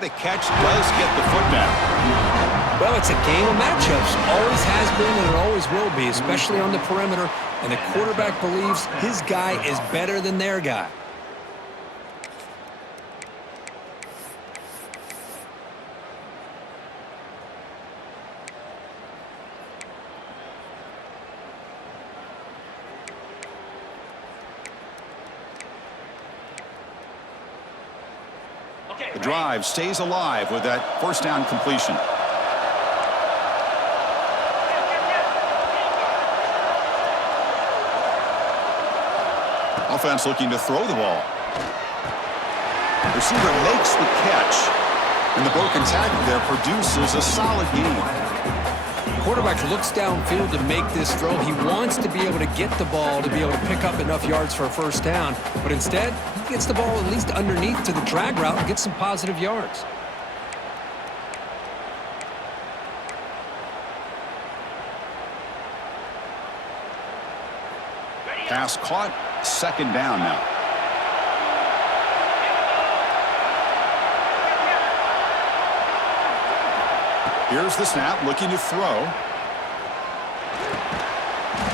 The catch does get the foot down. Well, it's a game of matchups. Always has been and it always will be, especially on the perimeter. And the quarterback believes his guy is better than their guy. The drive stays alive with that first down completion. Offense looking to throw the ball. Receiver makes the catch, and the broken tackle there produces a solid gain. Quarterback looks downfield to make this throw. He wants to be able to get the ball to be able to pick up enough yards for a first down, but instead he gets the ball at least underneath to the drag route and gets some positive yards. Pass caught, second down now. Here's the snap, looking to throw.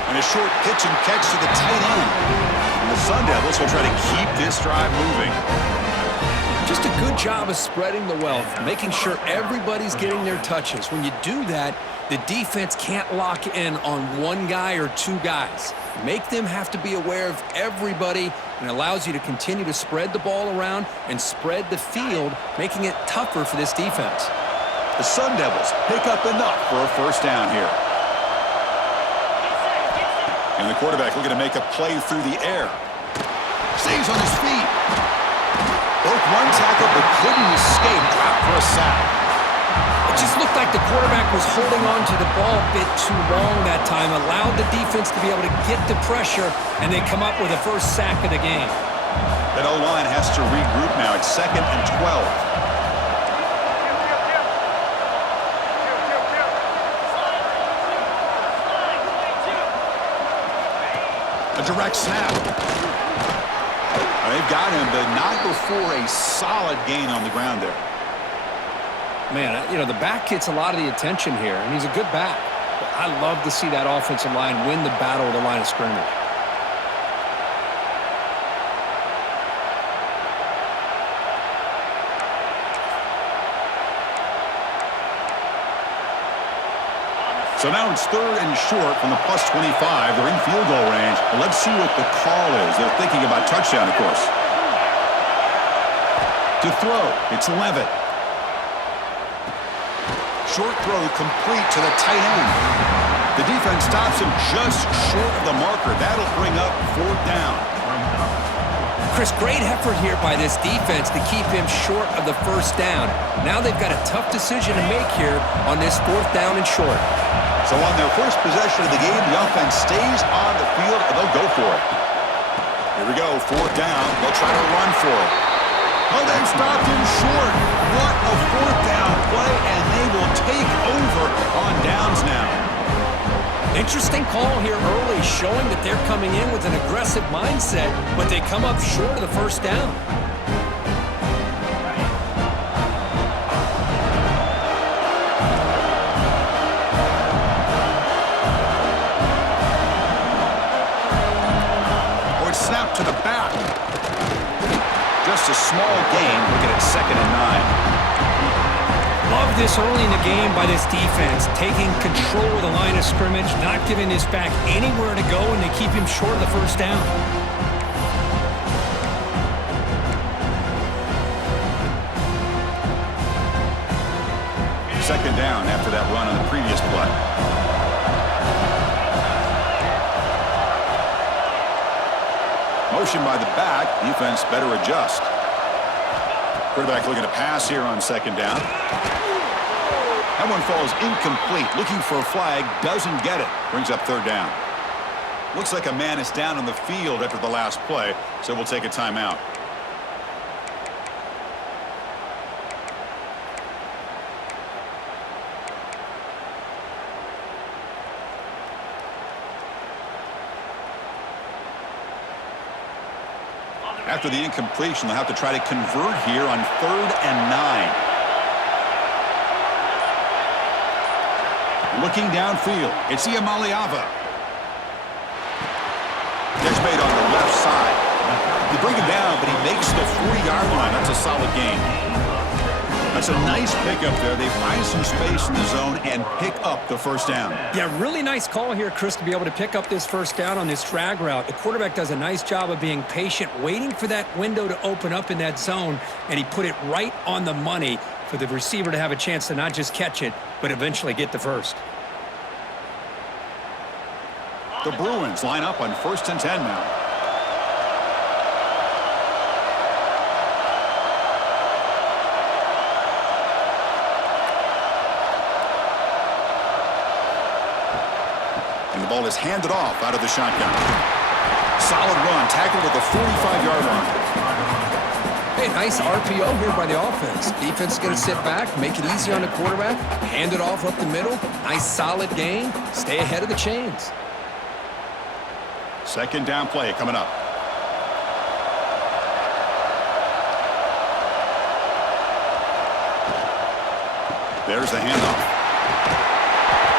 And a short pitch and catch to the tight end. And the Sun Devils will try to keep this drive moving. Just a good job of spreading the wealth, making sure everybody's getting their touches. When you do that, the defense can't lock in on one guy or two guys. Make them have to be aware of everybody, and allows you to continue to spread the ball around and spread the field, making it tougher for this defense. The Sun Devils pick up enough for a first down here. And the quarterback looking to make a play through the air. Stays on his feet. Broke one tackle but couldn't escape. Dropped for a sack. It just looked like the quarterback was holding on to the ball a bit too long that time, allowed the defense to be able to get the pressure, and they come up with a first sack of the game. That O-line has to regroup now. It's 2nd and 12. A direct snap. They've got him, but not before a solid gain on the ground there. Man, you know, the back gets a lot of the attention here, and he's a good back. But I love to see that offensive line win the battle of the line of scrimmage. So now it's 3rd and short from the +25. They're in field goal range. Well, let's see what the call is. They're thinking about touchdown, of course. To throw, it's Levitt. Short throw complete to the tight end. The defense stops him just short of the marker. That'll bring up 4th down. Chris, great effort here by this defense to keep him short of the first down. Now they've got a tough decision to make here on this 4th down and short. So on their first possession of the game, the offense stays on the field, and they'll go for it. Here we go, 4th down. They'll try to run for it. Oh, they've stopped him short. What a 4th down play, and they will take over on downs now. Interesting call here early, showing that they're coming in with an aggressive mindset, but they come up short of the first down. Snap to the back. Just a small gain. Look at it, 2nd and 9. Love this early in the game by this defense, taking control of the line of scrimmage, not giving this back anywhere to go, and they keep him short of the first down. Second down after that run on the previous play. Motion by the back. Defense better adjust. Quarterback looking to pass here on 2nd down. That one falls incomplete. Looking for a flag. Doesn't get it. Brings up 3rd down. Looks like a man is down on the field after the last play, so we'll take a timeout. After the incompletion, they'll have to try to convert here on 3rd and 9. Looking downfield, it's Iamaleava. Catch made on the left side. They bring him down, but he makes the 40-yard line. That's a solid gain. That's a nice pickup there. They find some space in the zone and pick up the first down. Yeah, really nice call here, Chris, to be able to pick up this first down on this drag route. The quarterback does a nice job of being patient, waiting for that window to open up in that zone, and he put it right on the money for the receiver to have a chance to not just catch it, but eventually get the first. The Bruins line up on 1st and 10 now. And the ball is handed off out of the shotgun. Solid run, tackled at the 45-yard line. Hey, nice RPO here by the offense. Defense is going to sit back, make it easy on the quarterback, hand it off up the middle. Nice solid gain. Stay ahead of the chains. Second down play coming up. There's the handoff.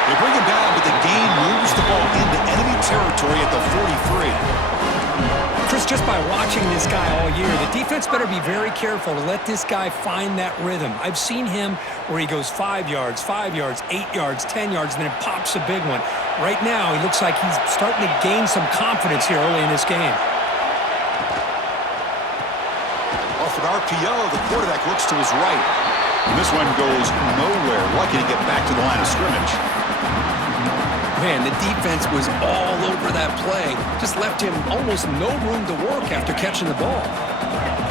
They bring him down, but the gain moves the ball into enemy territory at the 43. Chris, just by watching this guy all year, the defense better be very careful to let this guy find that rhythm. I've seen him where he goes 5 yards, 8 yards, 10 yards, and then it pops a big one. Right now, he looks like he's starting to gain some confidence here early in this game. Off an RPO, the quarterback looks to his right. And this one goes nowhere. Lucky to get back to the line of scrimmage. Man, the defense was all over that play. Just left him almost no room to work after catching the ball.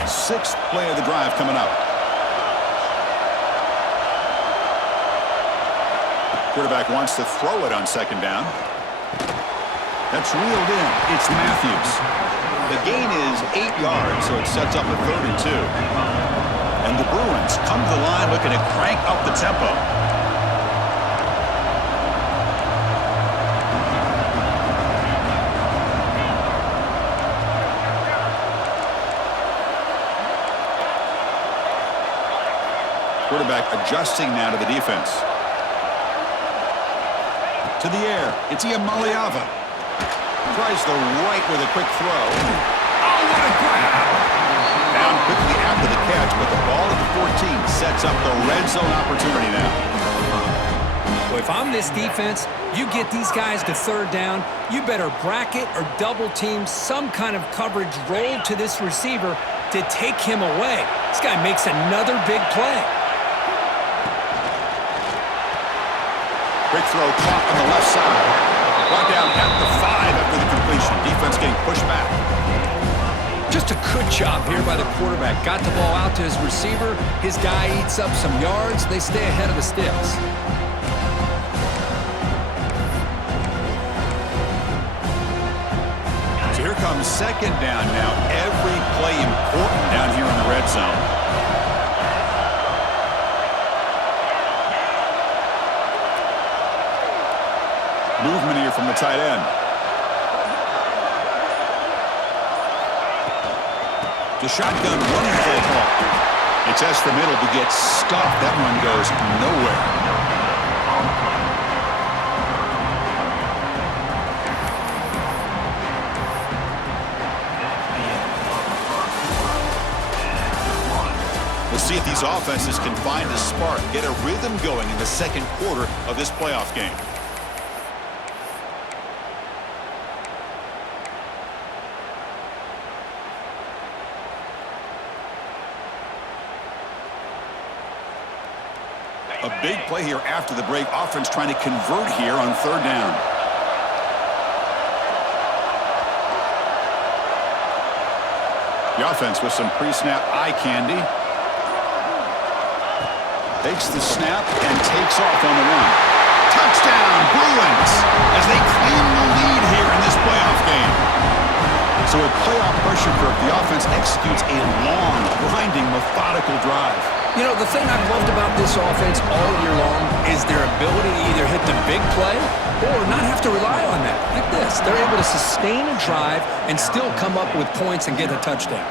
6th play of the drive coming up. Quarterback wants to throw it on 2nd down. That's reeled in. It's Matthews. The gain is 8 yards, so it sets up a 3rd and 2. And the Bruins come to the line looking to crank up the tempo. Quarterback adjusting now to the defense. To the air, it's Iamaleava. Tries the right with a quick throw. Oh, what a grab! Down quickly after the catch, but the ball at the 14 sets up the red zone opportunity now. Well, if I'm this defense, you get these guys to 3rd down, you better bracket or double team some kind of coverage roll to this receiver to take him away. This guy makes another big play. Quick throw caught on the left side. Brought down at the 5 after the completion. Defense getting pushed back. Just a good job here by the quarterback. Got the ball out to his receiver. His guy eats up some yards. They stay ahead of the sticks. So here comes 2nd down now. Every play important down here in the red zone. Movement here from the tight end. The shotgun running full call. It's the middle to get stuffed. That one goes nowhere. We'll see if these offenses can find a spark, get a rhythm going in the 2nd quarter of this playoff game. A big play here after the break. Offense trying to convert here on 3rd down. The offense with some pre-snap eye candy. Takes the snap and takes off on the run. Touchdown, Bruins, as they claim the lead here in this playoff game. So with playoff pressure curve, the offense executes a long, grinding, methodical drive. You know, the thing I've loved about this offense all year long is their ability to either hit the big play or not have to rely on that. Like this, they're able to sustain a drive and still come up with points and get a touchdown.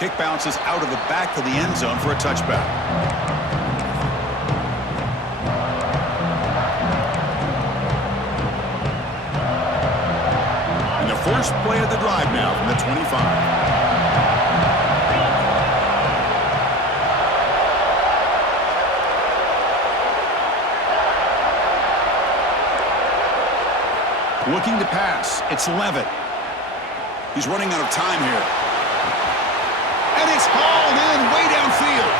Kick bounces out of the back of the end zone for a touchback. first play of the drive now from the 25. Looking to pass. It's Levitt. He's running out of time here. And it's hauled in way downfield.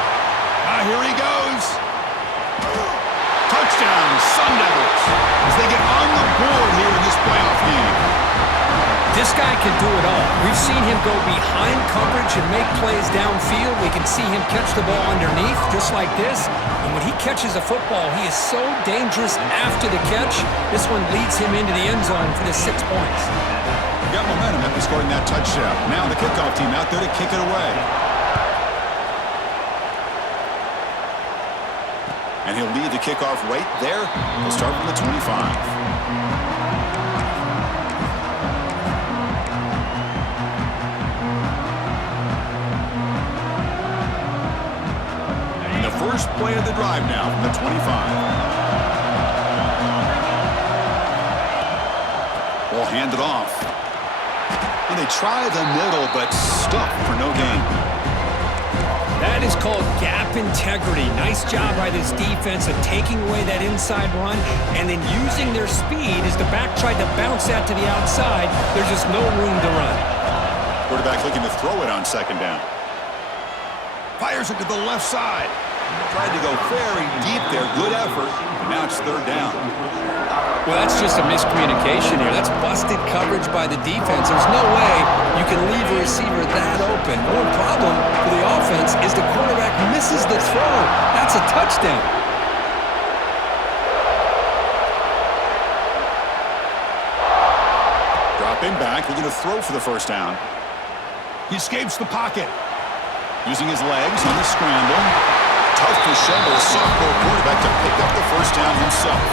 Here he goes. Touchdown, Sun Devils, as they get on the board here in this playoff game. This guy can do it all. We've seen him go behind coverage and make plays downfield. We can see him catch the ball underneath, just like this. And when he catches a football, he is so dangerous after the catch. This one leads him into the end zone for the 6 points. Got momentum after scoring that touchdown. Now the kickoff team out there to kick it away. And he'll lead the kickoff right there. He'll start from the 25. And the first play of the drive now from the 25. Ball handed off. And they try the middle, but stuck for no gain. That is called gap integrity. Nice job by this defense of taking away that inside run and then using their speed as the back tried to bounce that to the outside. There's just no room to run. Quarterback looking to throw it on second down. Fires it to the left side. Tried to go very deep there. Good effort. And now it's third down. Well, that's just a miscommunication here. That's busted coverage by the defense. There's no way you can leave a receiver that open. One problem for the offense is the quarterback misses the throw. That's a touchdown. Dropping back, looking to throw for the first down. He escapes the pocket. Using his legs on the scramble. Tough to show by the sophomore quarterback to pick up the first down himself.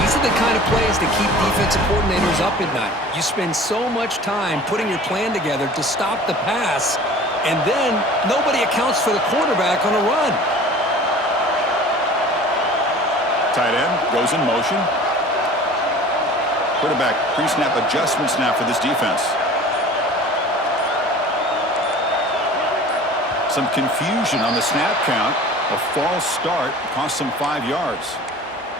These are the kind of plays that keep defensive coordinators up at night. You spend so much time putting your plan together to stop the pass, and then nobody accounts for the quarterback on a run. Tight end goes in motion. Quarterback pre-snap adjustments now for this defense. Some confusion on the snap count. A false start cost them 5 yards.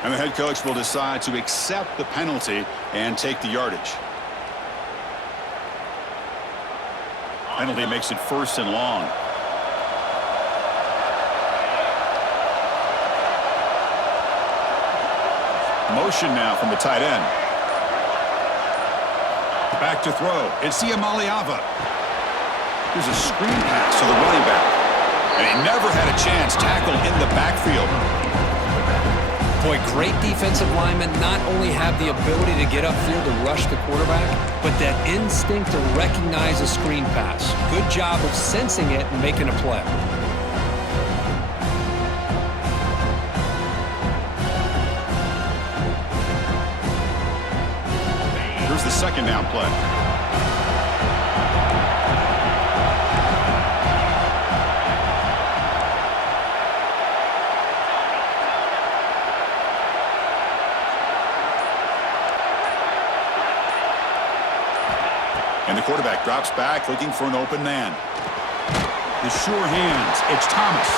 And the head coach will decide to accept the penalty and take the yardage. Penalty makes it first and long. Motion now from the tight end. Back to throw. It's Amaliava. Here's a screen pass to the running back. And he never had a chance tackled in the backfield. Boy, great defensive linemen not only have the ability to get upfield to rush the quarterback, but that instinct to recognize a screen pass. Good job of sensing it and making a play. Here's the second down play. And the quarterback drops back, looking for an open man. The sure hands. It's Thomas.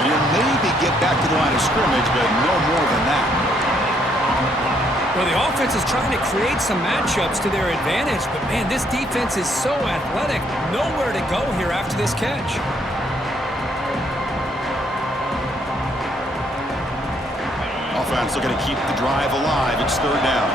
And he'll maybe get back to the line of scrimmage, but no more than that. Well, the offense is trying to create some matchups to their advantage, but, man, this defense is so athletic. Nowhere to go here after this catch. Offense looking to keep the drive alive. It's third down.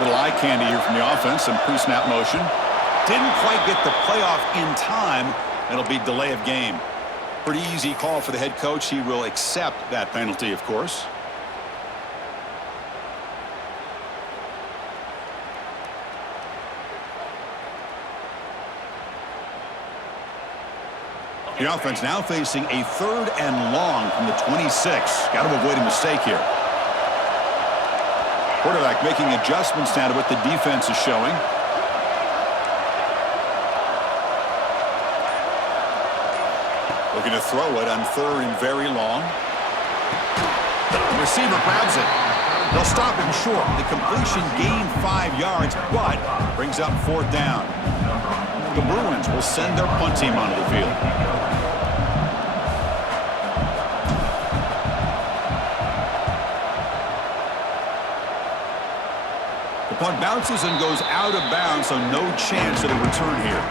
Little eye candy here from the offense, some pre-snap motion. Didn't quite get the playoff in time. It'll be delay of game. Pretty easy call for the head coach. He will accept that penalty, of course. The offense now facing a third and long from the 26. Got to avoid a mistake here. Quarterback making adjustments now to what the defense is showing. Looking to throw it on 3rd and very long. The receiver grabs it. They'll stop him short. The completion gained 5 yards, but brings up 4th down. The Bruins will send their punt team onto the field. The punt bounces and goes out of bounds, so no chance at a return here.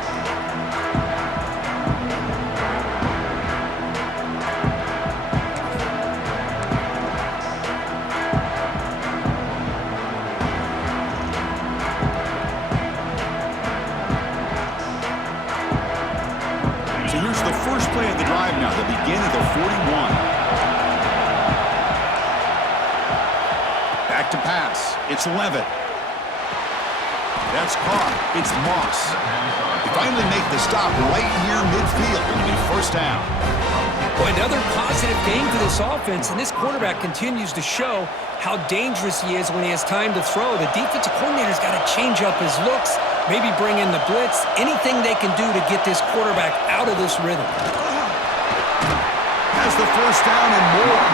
So here's the first play of the drive now. They begin at the 41. Back to pass. It's Levitt. That's caught. It's Moss. They finally make the stop right near midfield. It'll be 1st down. Boy, another positive game for this offense, and this quarterback continues to show how dangerous he is when he has time to throw. The defensive coordinator's got to change up his looks, maybe bring in the blitz, anything they can do to get this quarterback out of this rhythm. Has the 1st down and more.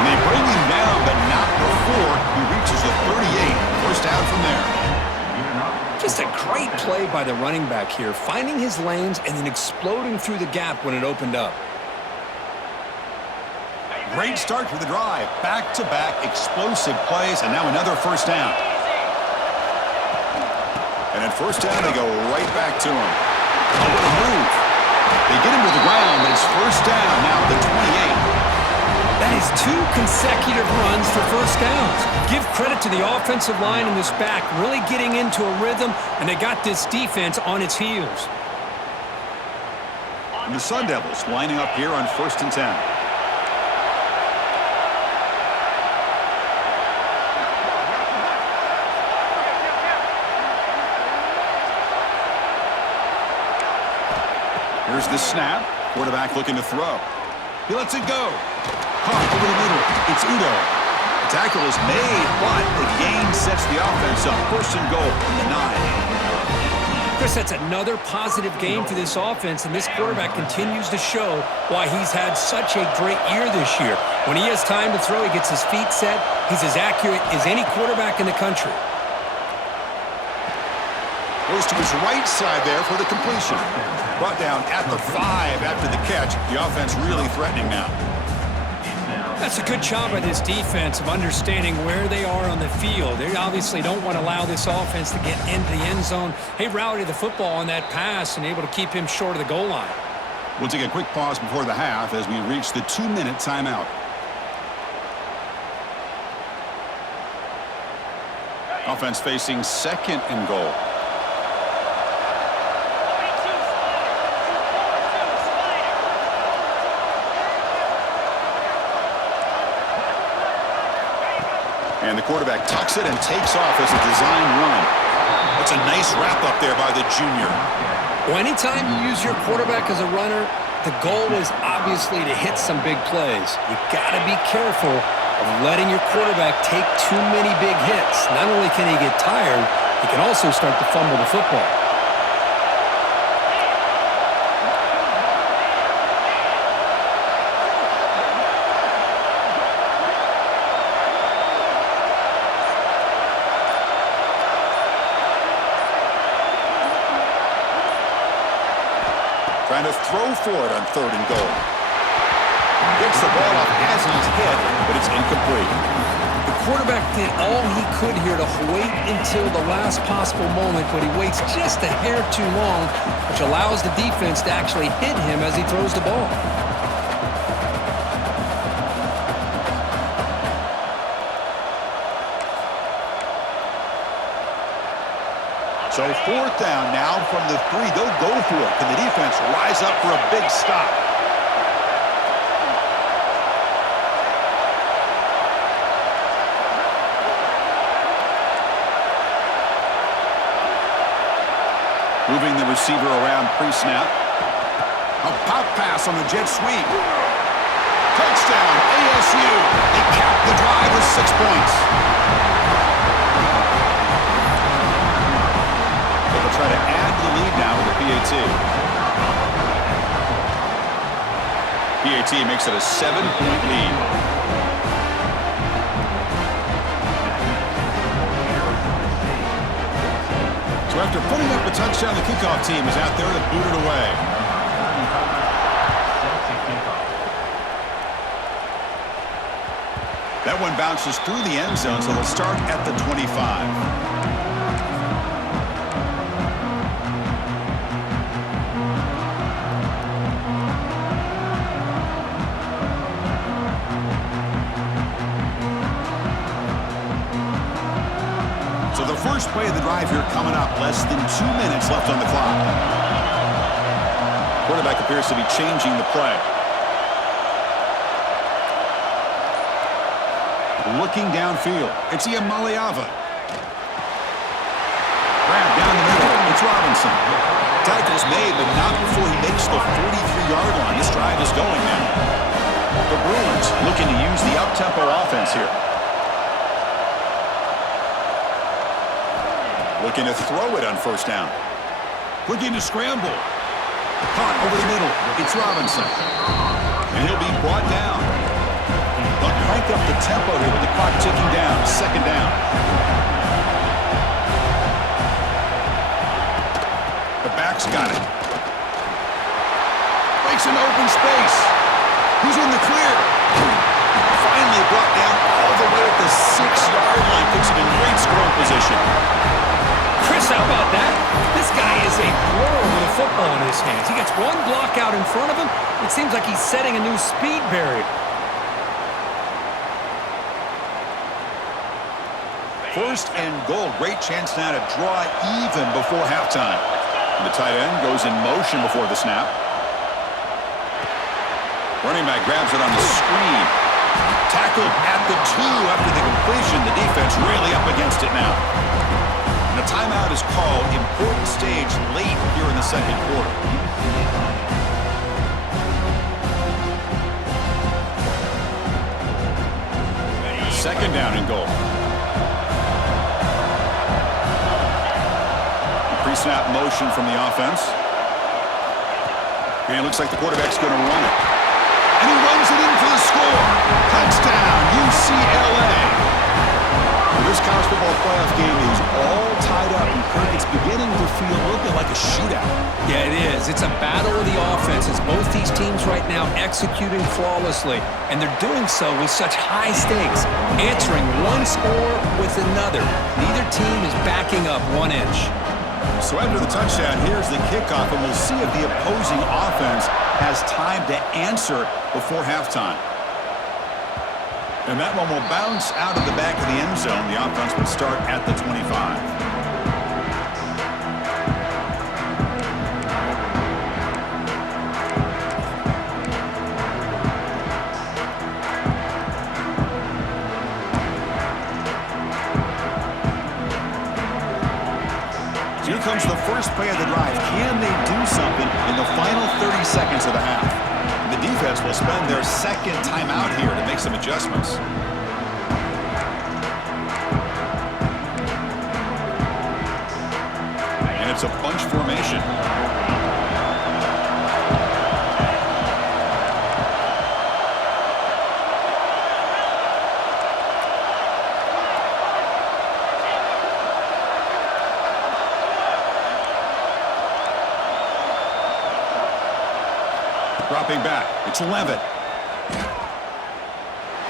And they bring him down, but not before he reaches the 38. 1st down from there. Just a great play by the running back here, finding his lanes and then exploding through the gap when it opened up. Great start for the drive. Back-to-back explosive plays, and now another 1st down. And at 1st down, they go right back to him. Oh, what a move. They get him to the ground, but it's 1st down now at the 28. That is 2 consecutive runs for 1st downs. Give credit to the offensive line and this back really getting into a rhythm, and they got this defense on its heels. And the Sun Devils lining up here on 1st and 10. Here's the snap. Quarterback looking to throw. He lets it go. Caught over the middle. It's Udo. The tackle is made, but the gain sets the offense up. 1st and goal from the 9. Chris, that's another positive game for this offense, and this quarterback continues to show why he's had such a great year this year. When he has time to throw, he gets his feet set. He's as accurate as any quarterback in the country. Goes to his right side there for the completion. Brought down at the 5 after the catch. The offense really threatening now. That's a good job by this defense of understanding where they are on the field. They obviously don't want to allow this offense to get into the end zone. They routed the football on that pass and able to keep him short of the goal line. We'll take a quick pause before the half as we reach the 2-minute timeout. Offense facing 2nd and goal. And the quarterback tucks it and takes off as a design run. That's a nice wrap up there by the junior. Well, anytime you use your quarterback as a runner, the goal is obviously to hit some big plays. You got to be careful of letting your quarterback take too many big hits. Not only can he get tired, he can also start to fumble the football. Trying to throw for it on 3rd and goal. Gets the ball up as he's hit, but it's incomplete. The quarterback did all he could here to wait until the last possible moment, but he waits just a hair too long, which allows the defense to actually hit him as he throws the ball. So 4th down now from the 3. They'll go for it. Can the defense rise up for a big stop? Moving the receiver around pre-snap. A pop pass on the jet sweep. Touchdown, ASU. They cap the drive with 6 points. PAT. PAT makes it a 7-point lead. So after putting up a touchdown, the kickoff team is out there to boot it away. That one bounces through the end zone, so they'll start at the 25. First play of the drive here coming up. Less than 2 minutes left on the clock. Quarterback appears to be changing the play. Looking downfield. It's Iamaleava. Grab down the middle. It's Robinson. Tackle's made, but not before he makes the 43-yard line. This drive is going now. The Bruins looking to use the up-tempo offense here. Looking to throw it on first down. Looking to scramble. Caught over the middle. It's Robinson. And he'll be brought down. They'll crank up the tempo here with the clock ticking down. Second down. The back's got it. Breaks an open space. Who's in the clear? Finally brought down all the way at the 6-yard line. Puts him in great scoring position. Chris, how about that? This guy is a blower with a football in his hands. He gets one block out in front of him. It seems like he's setting a new speed barrier. First and goal. Great chance now to draw even before halftime. And the tight end goes in motion before the snap. Running back grabs it on the screen. Tackled at the 2 after the completion. The defense really up against it now. And a timeout is called. Important stage late here in the second quarter. Second down and goal. Pre-snap motion from the offense. And it looks like the quarterback's going to run it. And he runs it in for the score. Touchdown, UCLA. This college football playoff game is all tied up, and Kirk, it's beginning to feel a little bit like a shootout. Yeah, it is. It's a battle of the offenses. Both these teams right now executing flawlessly, and they're doing so with such high stakes, answering one score with another. Neither team is backing up 1 inch. So after the touchdown, here's the kickoff, and we'll see if the opposing offense has time to answer before halftime. And that one will bounce out of the back of the end zone. The offense will start at the 25. So here comes the first play of the drive. Can they do something in the final 30 seconds of the half? The defense will spend their second timeout here to make some adjustments. And it's a bunch formation. Dropping back, it's Levitt.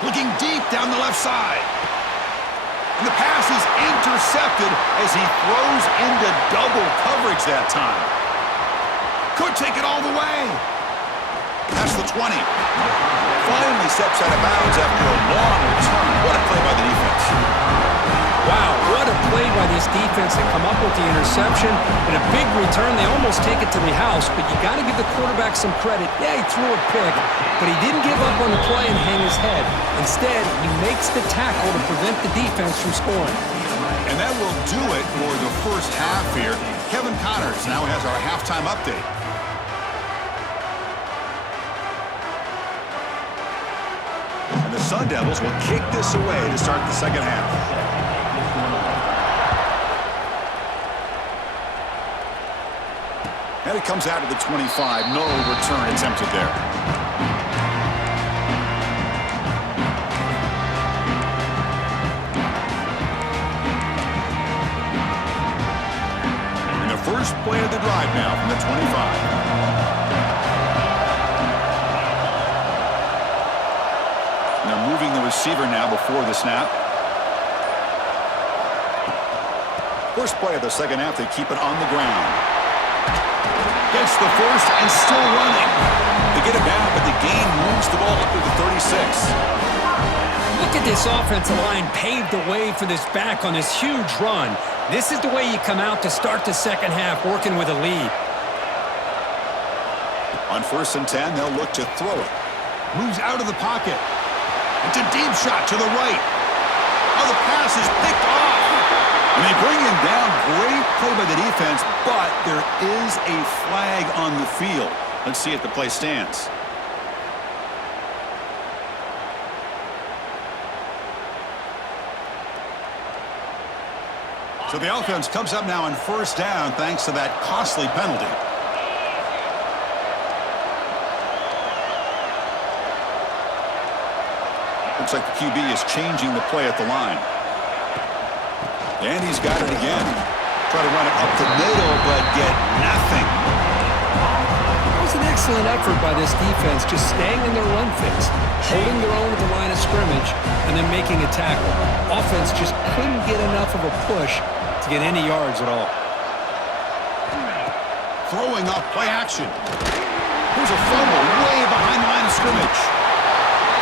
Looking deep down the left side. And the pass is intercepted as he throws into double coverage that time. Could take it all the way. That's the 20. Finally steps out of bounds after a long return. What a play by the defense. Wow, what a play by this defense to come up with the interception and a big return. They almost take it to the house, but you got to give the quarterback some credit. Yeah, he threw a pick, but he didn't give up on the play and hang his head. Instead, he makes the tackle to prevent the defense from scoring. And that will do it for the first half here. Kevin Connors now has our halftime update. And the Sun Devils will kick this away to start the second half. And it comes out to the 25. No return attempted there. And the first play of the drive now from the 25. And they're moving the receiver now before the snap. First play of the second half, they keep it on the ground. Gets the first and still running. They get it down, but the gain moves the ball up to the 36. Look at this offensive line paved the way for this back on this huge run. This is the way you come out to start the second half, working with a lead. On 1st and 10, they'll look to throw it. Moves out of the pocket. It's a deep shot to the right. Oh, the pass is picked off. And they bring him down. Great play by the defense, but there is a flag on the field. Let's see if the play stands. So the offense comes up now on 1st down thanks to that costly penalty. Looks like the QB is changing the play at the line. And he's got it again. Try to run it up the middle, but get nothing. That was an excellent effort by this defense, just staying in their run fix, holding their own at the line of scrimmage, and then making a tackle. Offense just couldn't get enough of a push to get any yards at all. Throwing up, play action. Here's a fumble way behind the line of scrimmage.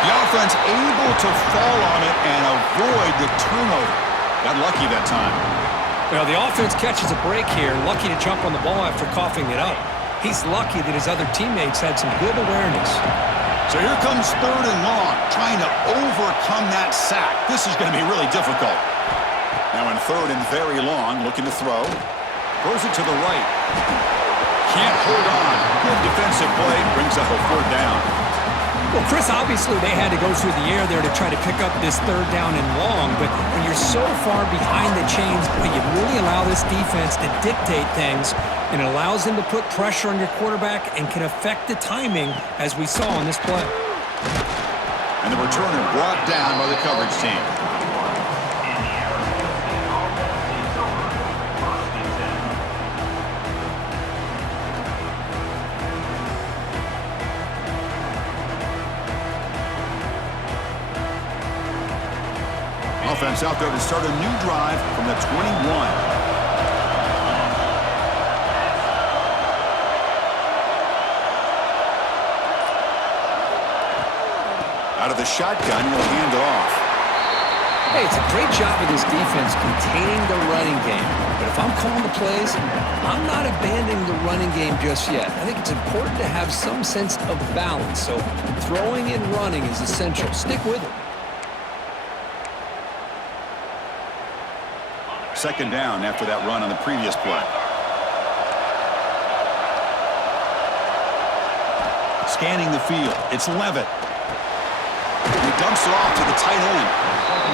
The offense able to fall on it and avoid the turnover. Got lucky that time. Well, the offense catches a break here, lucky to jump on the ball after coughing it up. He's lucky that his other teammates had some good awareness. So here comes 3rd and long, trying to overcome that sack. This is going to be really difficult. Now in 3rd and very long, looking to throw. Throws it to the right. Can't hold on. Good defensive play, brings up a 4th down. Well, Chris, obviously they had to go through the air there to try to pick up this 3rd down and long, but when you're so far behind the chains, boy, you really allow this defense to dictate things, and it allows them to put pressure on your quarterback and can affect the timing, as we saw on this play. And the returner brought down by the coverage team. Offense out there to start a new drive from the 21. Out of the shotgun, he'll hand it off. Hey, it's a great job of this defense containing the running game. But if I'm calling the plays, I'm not abandoning the running game just yet. I think it's important to have some sense of balance. So throwing and running is essential. Stick with it. 2nd down after that run on the previous play. Scanning the field. It's Levitt. He dumps it off to the tight end.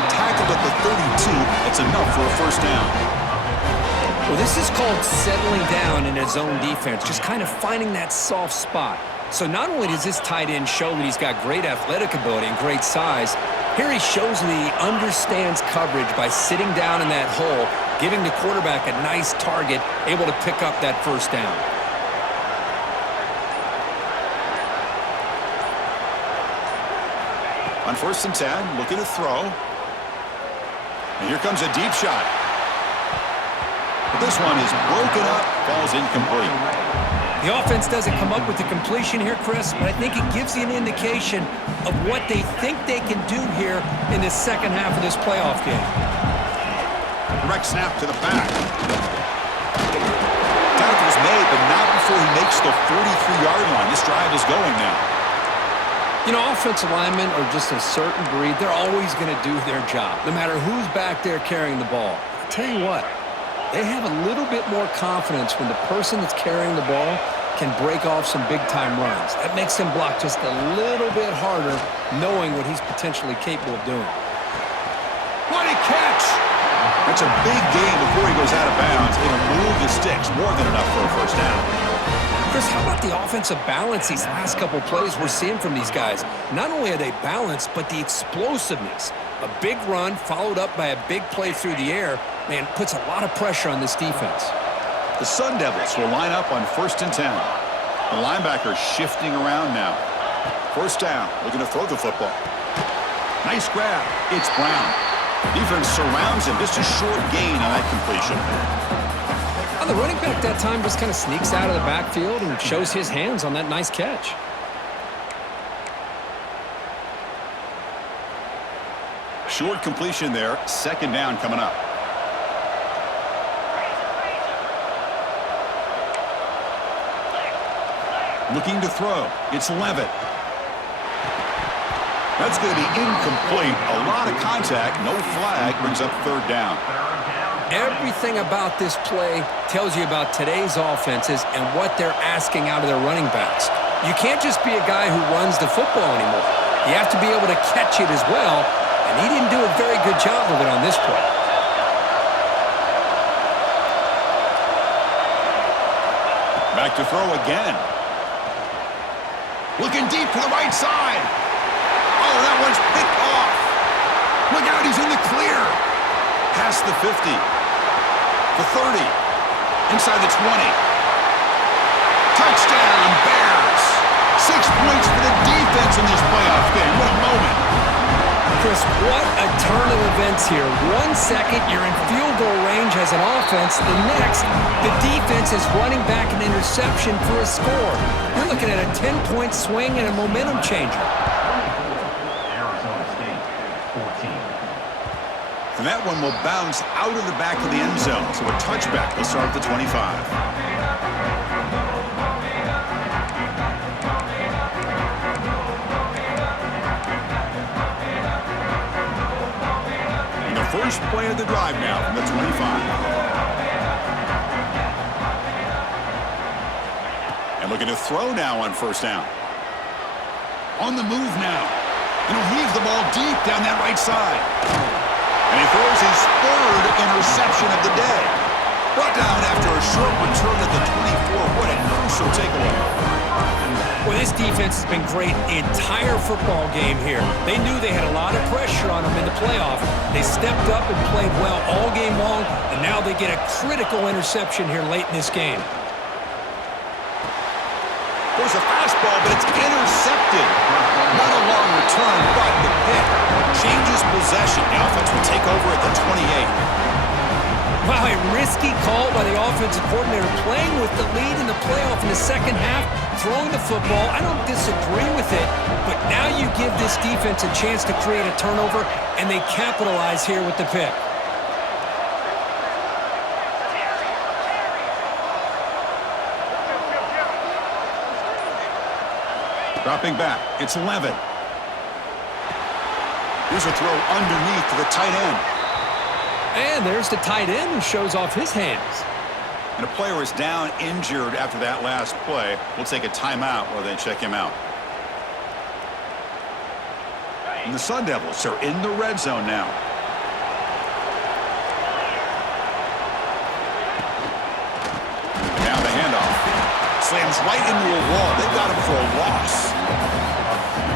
Tackled at the 32. It's enough for a 1st down. Well, this is called settling down in his own defense, just kind of finding that soft spot. So not only does this tight end show that he's got great athletic ability and great size, here he shows that he understands coverage by sitting down in that hole, giving the quarterback a nice target, able to pick up that 1st down. On 1st and 10, looking to throw. And here comes a deep shot. But this one is broken up, falls incomplete. The offense doesn't come up with the completion here, Chris, but I think it gives you an indication of what they think they can do here in the second half of this playoff game. Direct snap to the back. Tackle's made, but not before he makes the 43-yard line. This drive is going now. You know, offensive linemen are just a certain breed. They're always going to do their job, no matter who's back there carrying the ball. I'll tell you what, they have a little bit more confidence when the person that's carrying the ball can break off some big-time runs. That makes him block just a little bit harder, knowing what he's potentially capable of doing. What a catch! That's a big gain before he goes out of bounds. It'll move the sticks, more than enough for a 1st down. Chris, how about the offensive balance these last couple plays we're seeing from these guys? Not only are they balanced, but the explosiveness. A big run followed up by a big play through the air, man, puts a lot of pressure on this defense. The Sun Devils will line up on 1st and 10. The linebacker shifting around now. 1st down, looking to throw the football. Nice grab. It's Brown. Defense surrounds him. Just a short gain on that completion. Well, the running back that time just kind of sneaks out of the backfield and shows his hands on that nice catch. Short completion there. 2nd down coming up. Looking to throw. It's Levitt. That's going to be incomplete. A lot of contact. No flag. Brings up 3rd down. Everything about this play tells you about today's offenses and what they're asking out of their running backs. You can't just be a guy who runs the football anymore. You have to be able to catch it as well, and he didn't do a very good job of it on this play. Back to throw again. Looking deep to the right side. Oh, that one's picked off. Look out, he's in the clear. Past the 50. The 30. Inside the 20. Touchdown, Bears. 6 points for the defense in this playoff game. What a moment. Chris, what a turn of events here. 1 second, you're in field goal range as an offense. The next, the defense is running back an interception for a score. You're looking at a 10-point swing and a momentum changer. And that one will bounce out of the back of the end zone. So a touchback will start at the 25. And the first play of the drive now from the 25. And looking to throw now on 1st down. On the move now. And he'll heave the ball deep down that right side. And he throws his 3rd interception of the day. Brought down after a short return at the 24. What a crucial takeaway. Well, this defense has been great the entire football game here. They knew they had a lot of pressure on them in the playoff. They stepped up and played well all game long, and now they get a critical interception here late in this game. There's a fastball, but it's intercepted. Not a long return, but the pick changes possession. The offense will take over at the 28. Wow, a risky call by the offensive coordinator, playing with the lead in the playoff in the second half, throwing the football. I don't disagree with it, but now you give this defense a chance to create a turnover, and they capitalize here with the pick. Dropping back, it's Levitt. Here's a throw underneath to the tight end. And there's the tight end who shows off his hands. And a player is down injured after that last play. We'll take a timeout while they check him out. And the Sun Devils are in the red zone now. And now the handoff. Slams right into a wall. They got him for a loss.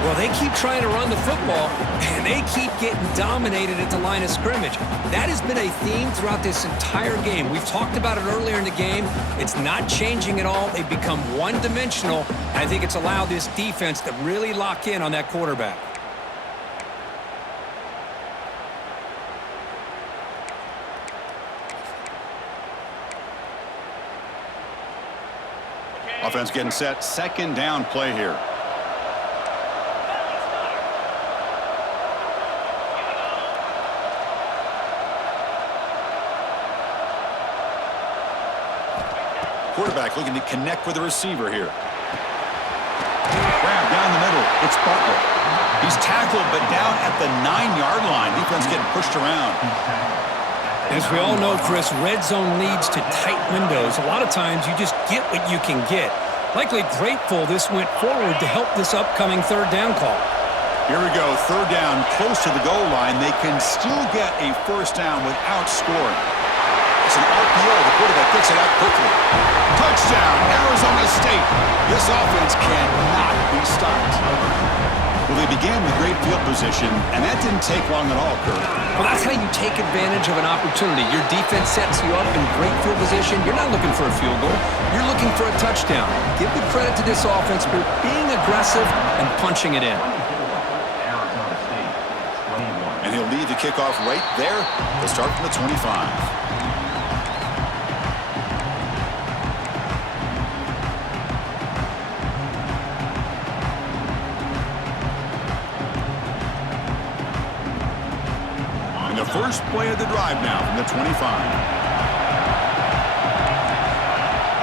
Well, they keep trying to run the football, and they keep getting dominated at the line of scrimmage. That has been a theme throughout this entire game. We've talked about it earlier in the game. It's not changing at all. They've become one-dimensional, and I think it's allowed this defense to really lock in on that quarterback. Offense getting set. 2nd down play here. Quarterback looking to connect with the receiver here. Grab down the middle. It's Butler. He's tackled, but down at the 9-yard line. Defense getting pushed around. As we all know, Chris, red zone leads to tight windows. A lot of times you just get what you can get. Likely grateful this went forward to help this upcoming 3rd down call. Here we go. 3rd down, close to the goal line. They can still get a 1st down without scoring. It's an RPO. The quarterback gets it out quickly. Touchdown, Arizona State. This offense cannot be stopped. Well, they began with great field position, and that didn't take long at all, Kurt. Well, that's how you take advantage of an opportunity. Your defense sets you up in great field position. You're not looking for a field goal. You're looking for a touchdown. Give the credit to this offense for being aggressive and punching it in. And he'll lead the kickoff right there. They'll start from the 25. First play of the drive now from the 25.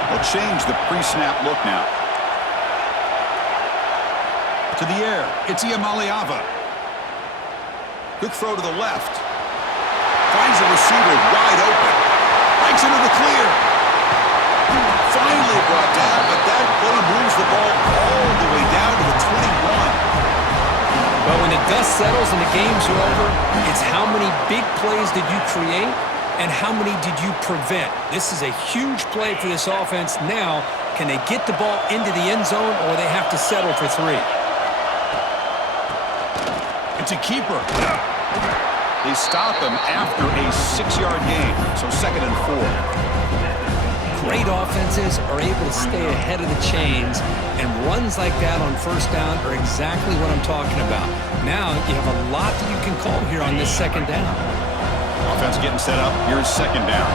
They'll change the pre-snap look now. To the air, it's Iamaleava. Quick throw to the left. Finds the receiver wide open. Breaks into the clear. Finally brought down, but that play moves the ball all the way down to the 21. But when the dust settles and the games are over, it's how many big plays did you create and how many did you prevent. This is a huge play for this offense. Now, can they get the ball into the end zone or they have to settle for 3? It's a keeper. They stop him after a 6-yard gain, so 2nd and 4. Great offenses are able to stay ahead of the chains, and runs like that on first down are exactly what I'm talking about. Now you have a lot that you can call here on this 2nd down. Offense getting set up. Here's 2nd down.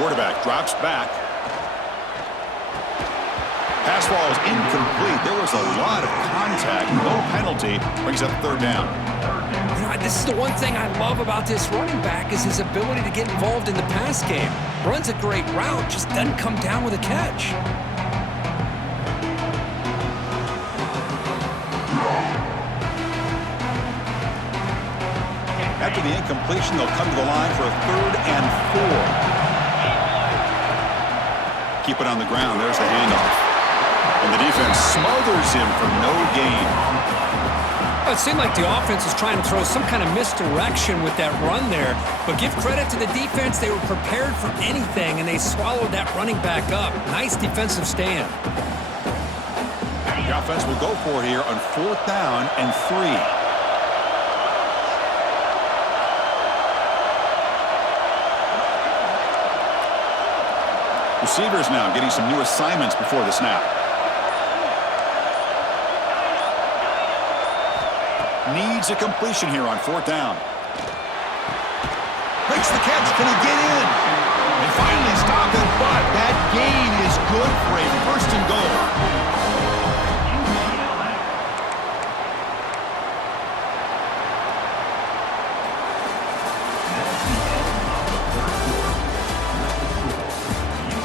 Quarterback drops back. Pass ball is incomplete. There was a lot of contact. No penalty. Brings up 3rd down. This is the one thing I love about this running back is his ability to get involved in the pass game. Runs a great route, just doesn't come down with a catch. After the incompletion, they'll come to the line for a 3rd and 4. Keep it on the ground. There's the handoff. And the defense smothers him for no gain. It seemed like the offense was trying to throw some kind of misdirection with that run there. But give credit to the defense. They were prepared for anything, and they swallowed that running back up. Nice defensive stand. The offense will go for it here on 4th down and 3. Receivers now getting some new assignments before the snap. Needs a completion here on 4th down. Makes the catch. Can he get in? And finally stop it, but that gain is good for a 1st and goal.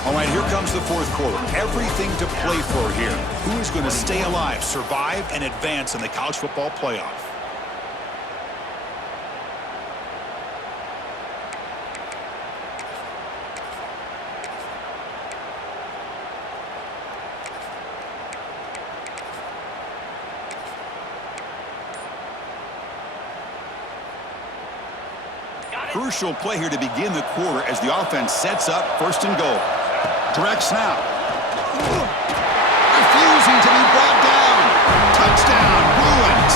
All right, here comes the 4th quarter. Everything to play for here. Who is going to stay alive, survive, and advance in the college football playoff? Crucial play here to begin the quarter as the offense sets up 1st and goal. Direct snap. Refusing to be brought down. Touchdown, Bruins.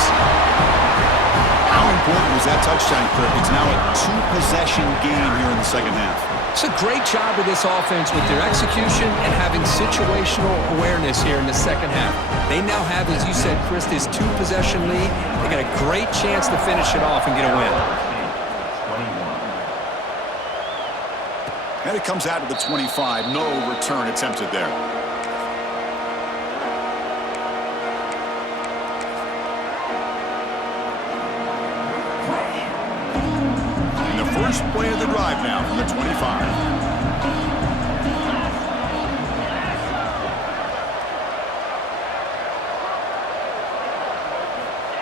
How important was that touchdown, Kirk? It's now a 2-possession game here in the 2nd half. It's a great job of this offense with their execution and having situational awareness here in the 2nd half. They now have, as you said, Chris, this 2-possession lead. They got a great chance to finish it off and get a win. And it comes out to the 25. No return attempted there. And the first play of the drive now from the 25.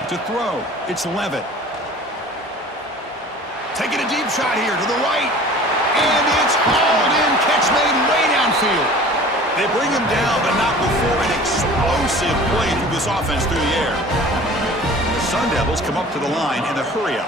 To throw, it's Levitt. Taking a deep shot here to the right. And it's hauled in. Catch made way downfield. They bring him down, but not before an explosive play through this offense through the air. The Sun Devils come up to the line in the hurry-up.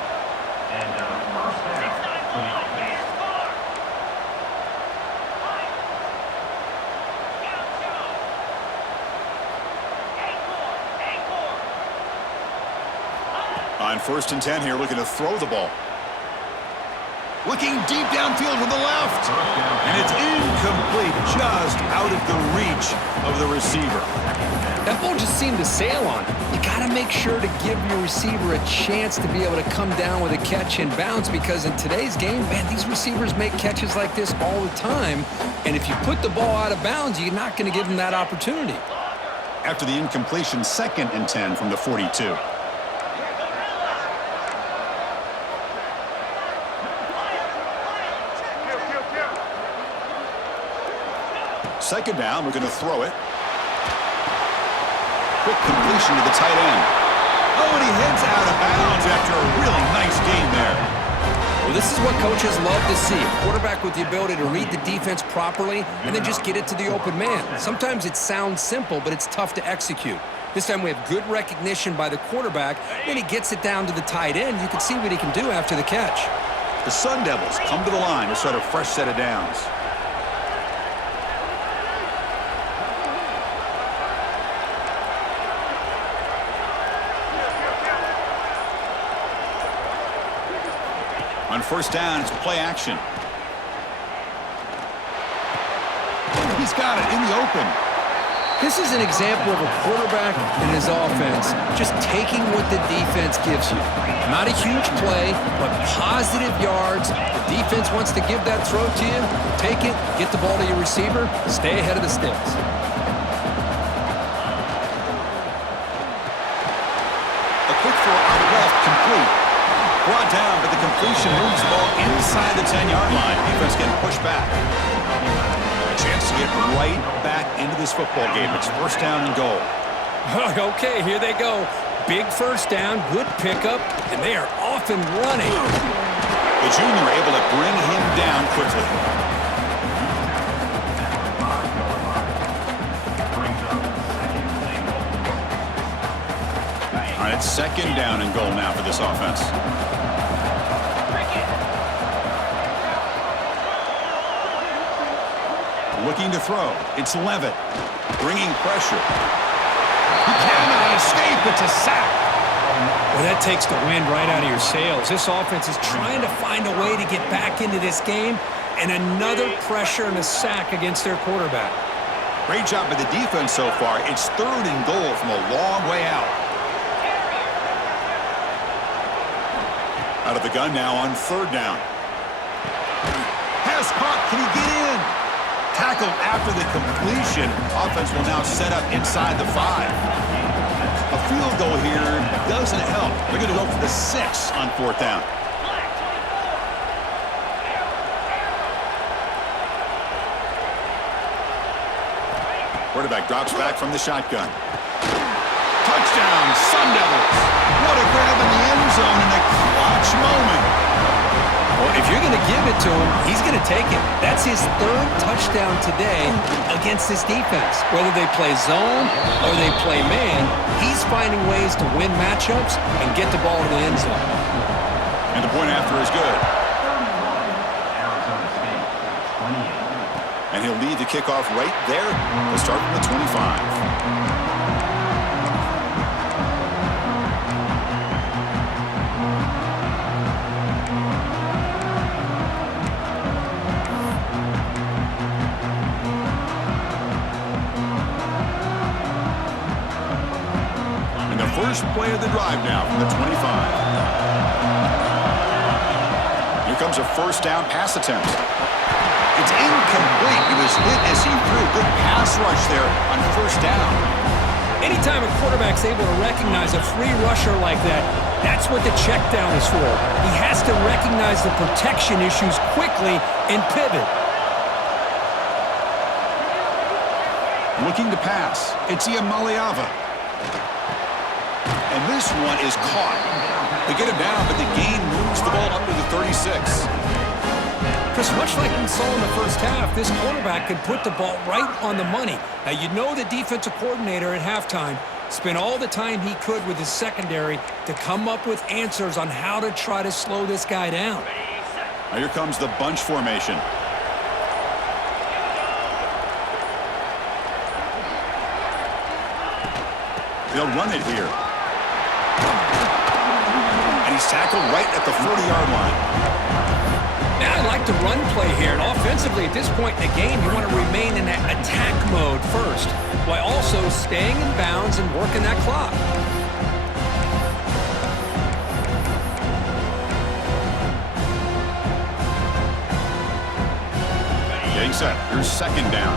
On 1st and 10 here, looking to throw the ball. Looking deep downfield to the left. And it's incomplete, just out of the reach of the receiver. That ball just seemed to sail on. You got to make sure to give your receiver a chance to be able to come down with a catch and bounce, because in today's game, man, these receivers make catches like this all the time. And if you put the ball out of bounds, you're not going to give them that opportunity. After the incompletion, 2nd and 10 from the 42. Second down, we're going to throw it. Quick completion to the tight end. Oh, and he heads out of bounds after a really nice game there. Well, this is what coaches love to see. A quarterback with the ability to read the defense properly and then just get it to the open man. Sometimes it sounds simple, but it's tough to execute. This time we have good recognition by the quarterback. Then he gets it down to the tight end. You can see what he can do after the catch. The Sun Devils come to the line to start a fresh set of downs. On 1st down, it's play action. He's got it in the open. This is an example of a quarterback and his offense just taking what the defense gives you. Not a huge play, but positive yards. The defense wants to give that throw to you. Take it, get the ball to your receiver, stay ahead of the sticks. A quick throw out left, complete. Brought down, but the completion moves the ball inside the 10-yard line. Defense getting pushed back. A chance to get right back into this football game. It's 1st down and goal. Okay, here they go. Big 1st down, good pickup, and they are off and running. The junior able to bring him down quickly. All right, it's 2nd down and goal now for this offense. Looking to throw. It's Levitt. Bringing pressure. He cannot escape. It's a sack. Well, that takes the wind right out of your sails. This offense is trying to find a way to get back into this game, and another pressure and a sack against their quarterback. Great job by the defense so far. It's 3rd and goal from a long way out. Out of the gun now on 3rd down. Pass caught. Can he get in? Tackle after the completion. Offense will now set up inside the 5. A field goal here doesn't help. They're going to go for the 6 on 4th down. Quarterback drops back from the shotgun. Touchdown, Sun Devils. What a grab in the end zone in a clutch moment. Well, if you're going to give it to him, he's going to take it. That's his 3rd touchdown today against this defense. Whether they play zone or they play man, he's finding ways to win matchups and get the ball to the end zone. And the point after is good. And he'll lead the kickoff right there to start from the 25. First play of the drive now from the 25. Here comes a 1st down pass attempt. It's incomplete. He was hit as he threw. Good pass rush there on 1st down. Anytime a quarterback's able to recognize a free rusher like that, that's what the check down is for. He has to recognize the protection issues quickly and pivot. Looking to pass. It's Iamaleava. And this one is caught. They get him down, but the gain moves the ball up to the 36. Chris, much like we saw in the 1st half, this quarterback could put the ball right on the money. Now, you know the defensive coordinator at halftime Spent all the time he could with his secondary to come up with answers on how to try to slow this guy down. Now here comes the bunch formation. They'll run it here. And he's tackled right at the 40-yard line. Now I like the run play here, and offensively at this point in the game, you want to remain in that attack mode first, while also staying in bounds and working that clock. Getting set. Here's second down.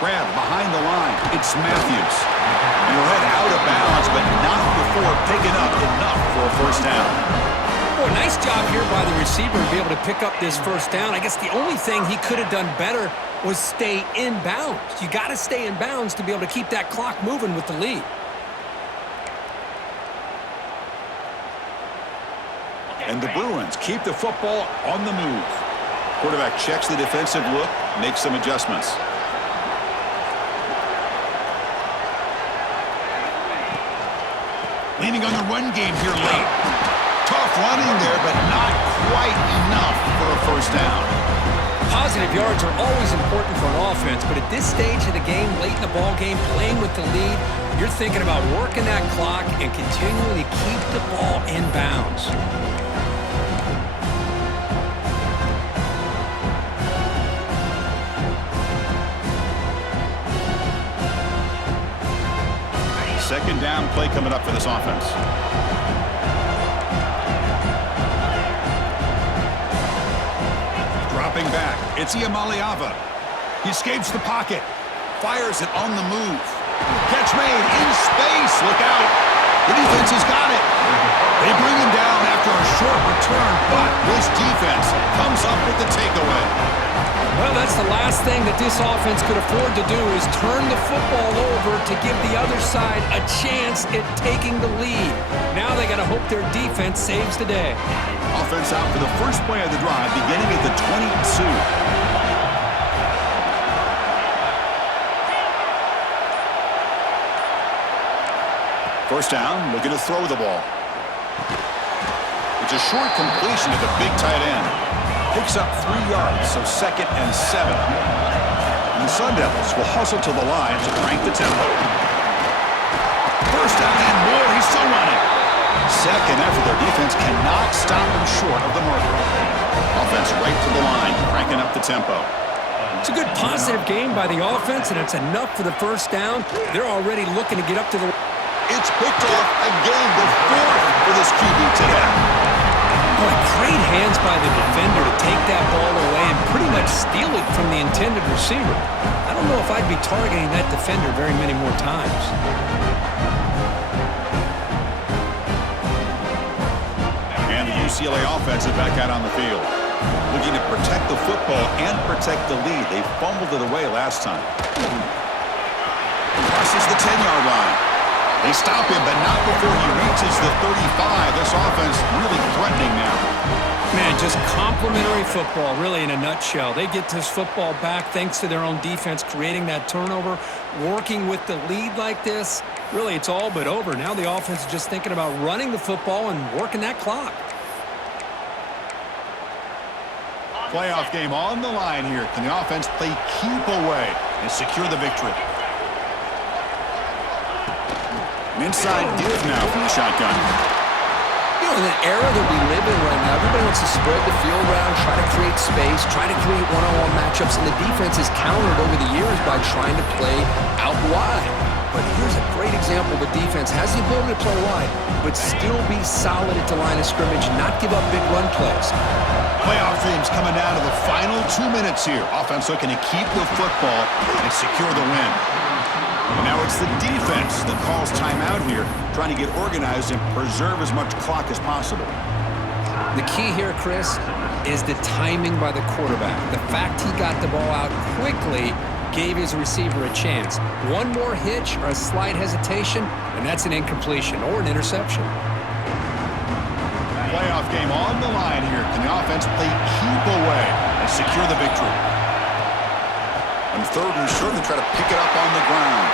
Grab behind the line. It's Matthews. And he'll head out of bounds, but not before picking up enough for a first down. Boy, nice job here by the receiver to be able to pick up this first down. I guess the only thing he could have done better was stay in bounds. You got to stay in bounds to be able to keep that clock moving with the lead. And the Bruins keep the football on the move. Quarterback checks the defensive look, makes some adjustments. Leaning on the run game here late. Tough running there, but not quite enough for a first down. Positive yards are always important for an offense, but at this stage of the game, late in the ball game, playing with the lead, you're thinking about working that clock and continuing to keep the ball in bounds. Second down play coming up for this offense. Dropping back, it's Iamaleava. He escapes the pocket, fires it on the move. Catch made in space, look out. The defense has got it. They bring him down after a short return, but this defense comes up with the takeaway. Well, that's the last thing that this offense could afford to do is turn the football over to give the other side a chance at taking the lead. Now they got to hope their defense saves the day. Offense out for the first play of the drive, beginning at the 22. First down, looking to throw the ball. It's a short completion to the big tight end. Picks up 3 yards, so 2nd and 7. And the Sun Devils will hustle to the line to crank the tempo. First down and more, he's still running. Second effort, their defense cannot stop him short of the marker. Offense right to the line, cranking up the tempo. It's a good positive game by the offense, and it's enough for the first down. They're already looking to get up to the... It's picked off again, the 4th for this QB today. Boy, great hands by the defender to take that ball away and pretty much steal it from the intended receiver. I don't know if I'd be targeting that defender very many more times. And the UCLA offense is back out on the field. Looking to protect the football and protect the lead. They fumbled it away last time. Crosses the 10-yard line. They stop him, but not before he reaches the 35. This offense really threatening now. Man, just complimentary football, really, in a nutshell. They get this football back thanks to their own defense, creating that turnover, working with the lead like this. Really, it's all but over. Now the offense is just thinking about running the football and working that clock. Playoff game on the line here. Can the offense play keep away and secure the victory? An inside give now from the shotgun. You know, in the era that we live in right now, everybody wants to spread the field around, try to create space, try to create one-on-one matchups, and the defense has countered over the years by trying to play out wide. But here's a great example. The defense has the ability to play wide, but still be solid at the line of scrimmage, not give up big run plays. Playoff themes coming down to the final 2 minutes here. Offense looking to keep the football and secure the win. And now it's the defense that calls timeout here, trying to get organized and preserve as much clock as possible. The key here, Chris, is the timing by the quarterback. The fact he got the ball out quickly gave his receiver a chance. One more hitch or a slight hesitation, and that's an incompletion or an interception. Playoff game on the line here. Can the offense play keep away and secure secure the victory. On third and short, they try to pick it up on the ground.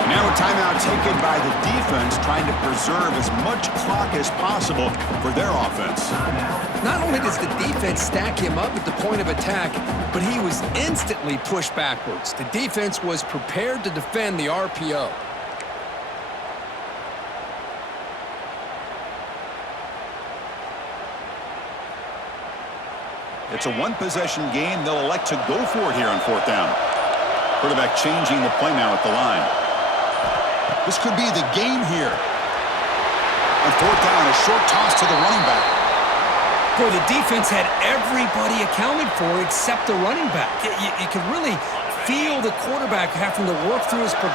And now a timeout taken by the defense, trying to preserve as much clock as possible for their offense. Not only does the defense stack him up at the point of attack, but he was instantly pushed backwards. The defense was prepared to defend the RPO. It's a one-possession game. They'll elect to go for it here on fourth down. Quarterback changing the play now at the line. This could be the game here. On fourth down, a short toss to the running back. Boy, the defense had everybody accounted for except the running back. You could really feel the quarterback having to work through his progression.